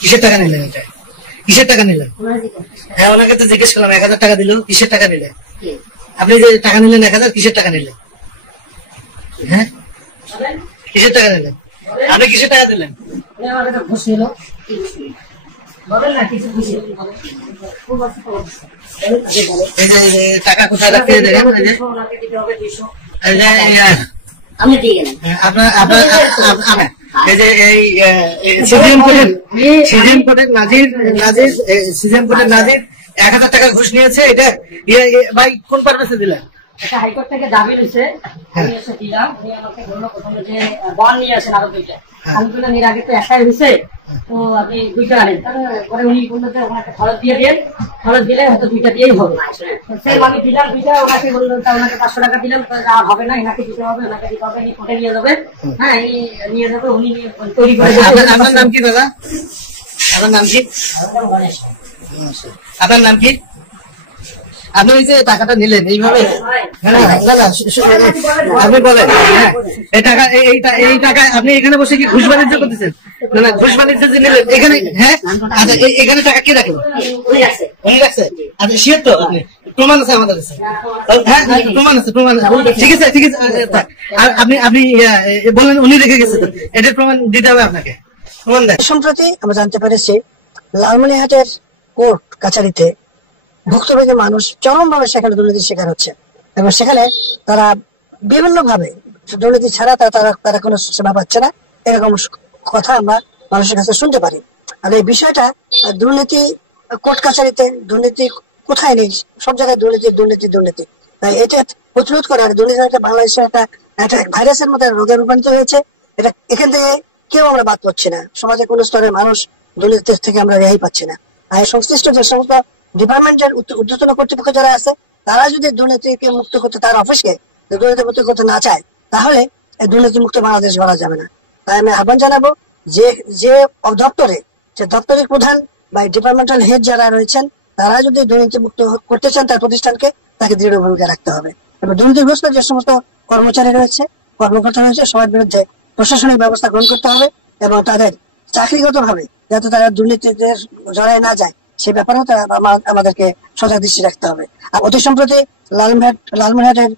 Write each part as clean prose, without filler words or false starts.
কিসের টাকা নিলেন? এটা কিসের টাকা নিলেন? হ্যাঁ, ওনাকে তো জিজ্ঞেস করলাম 1000 টাকা দিল, কিসের টাকা নিলেন? আপনি যে টাকা নিলেন 1000, কিসের টাকা নিলেন? হ্যাঁ, কিসের টাকা নিলেন? আপনি কিসের টাকা দিলেন? টাকা কোথায় রাখতে দেখেন? আমি দিয়ে গেলাম আপনার এই যে এই সিজিএম কোর্টের নাজির 1000 টাকা ঘুষ নিয়েছে। এটা ভাই কোন পারপাসে দিলেন? এটা হাইকোর্ট থেকে দাবি রয়েছে, আমি এসে দিলাম। উনি আমাকে বললো প্রথমে যে বন্ড নিয়ে আসেন আরো 2টা। আমি বললাম এর আগে তো একটাই হয়েছে, তো আপনি 2টা আনেন। তারপরে উনি বললো যে ওনাকে খরচ দিয়ে দেন, খরচ দিলে হয়তো 2টা দিয়েই হবে। সেম আমি দিলাম 2টা, ওনাকে বললো ওনাকে 500 টাকা দিলাম, আর হবে না, এনাকে দিতে হবে, ওনাকে দিতে হবে, ইনি কোর্টে নিয়ে যাবে। হ্যাঁ, ইনি নিয়ে যাবে, উনি নিয়ে তৈরি করে। আপনার নাম কি দাদা? আপনার নাম কি? আপনার নাম কি? আপনি ওই যে টাকাটা নিলেন এইভাবে? আপনি বলেন, হ্যাঁ, এই টাকা আপনি এখানে বসে কি ঘুষ বাণিজ্য করতেছেন? না, ঘুষ বাণিজ্য যে নিলেন এখানে, হ্যাঁ, আচ্ছা, এখানে টাকা কে রাখলো? উনি রাখছে। আচ্ছা, শিওর তো? আপনি প্রমাণ আছে আমাদের কাছে? হ্যাঁ, প্রমাণ আছে, প্রমাণ। ঠিক আছে, ঠিক আছে। আর আপনি বলেন উনি রেখে গেছে, এটার প্রমাণ দিতে হবে আপনাকে। প্রমাণ দেন। সম্প্রতি আমরা জানতে পেরেছি লালমনিরহাটের কোর্ট কাছারিতে ভুক্তভোগী মানুষ চরমভাবে সেখানে দুর্নীতির শিকার হচ্ছে, এবং সেখানে তারা বিভিন্ন ভাবে দুর্নীতি ছাড়া তারা কোনো সেবা পাচ্ছে না, এরকম কথা আমরা মানুষের কাছে শুনতে পারি। আর এই বিষয়টা দুর্নীতি কোর্ট কাছারিতে, দুর্নীতি কোথায় নেই, সব জায়গায় দুর্নীতি দুর্নীতি দুর্নীতি। তাই এটা প্রতিরোধ করার, দুর্নীতি একটা বাংলাদেশের একটা ভাইরাসের মতো রোগে রূপান্তরিত হয়েছে। এটা এখান থেকে কেউ আমরা বাদ পাচ্ছি না, সমাজে কোনো স্তরের মানুষ দুর্নীতি থেকে আমরা রেহাই পাচ্ছি না। আর সংশ্লিষ্ট যে সমস্ত ডিপার্টমেন্টের ঊর্ধ্বতন কর্তৃপক্ষ যারা আছে, তারা যদি দুর্নীতিকে মুক্ত করতে, তার অফিসকে দুর্নীতি মুক্ত করতে না চায়, তাহলে এই দুর্নীতি মুক্ত বাংলাদেশ গড়া যাবে না। তাই আমি আহ্বান জানাবো যে যে দপ্তরে, যে দপ্তরের প্রধান বা ডিপার্টমেন্টাল হেড যারা রয়েছেন, তারা যদি দুর্নীতি মুক্ত করতে চান তার প্রতিষ্ঠানকে, তাকে দৃঢ় ভূমিকা রাখতে হবে। এবং দুর্নীতিগ্রস্ত যে সমস্ত কর্মচারী রয়েছে, কর্মকর্তা রয়েছে, সবার বিরুদ্ধে প্রশাসনিক ব্যবস্থা গ্রহণ করতে হবে, এবং তাদের চাকরিগত ভাবে যাতে তারা দুর্নীতিতে জড়ায় না যায় সে ব্যাপারেও আমাদেরকে সজাগ দৃষ্টি রাখতে হবে। আর অতি সম্প্রতি লালমনিরহাটের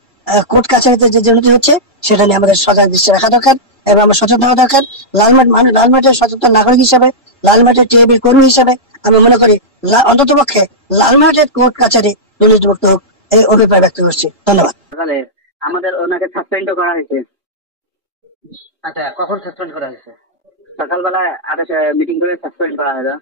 কোর্ট কাছারিতে যে দুর্নীতি হচ্ছে, সেটা নিয়ে আমাদের সজাগ দৃষ্টি রাখা দরকার, এবং আমরা সচেতন হওয়া দরকার। লালমনিরহাটের সচেতন নাগরিক হিসাবে, লালমনিরহাটের টিএবির কর্মী হিসাবে আমি মনে করি অন্তত পক্ষে লালমনিরহাটের কোর্ট কাছারি দুর্নীতিমুক্ত হোক, এই অভিপ্রায় ব্যক্ত করছি। ধন্যবাদ। আমাদের ওনাকে সাসপেন্ড করা হয়েছে। আচ্ছা, কখন সাসপেন্ড করা হয়েছে? সকালবেলা মিটিং করে সাসপেন্ড করা হয়েছে।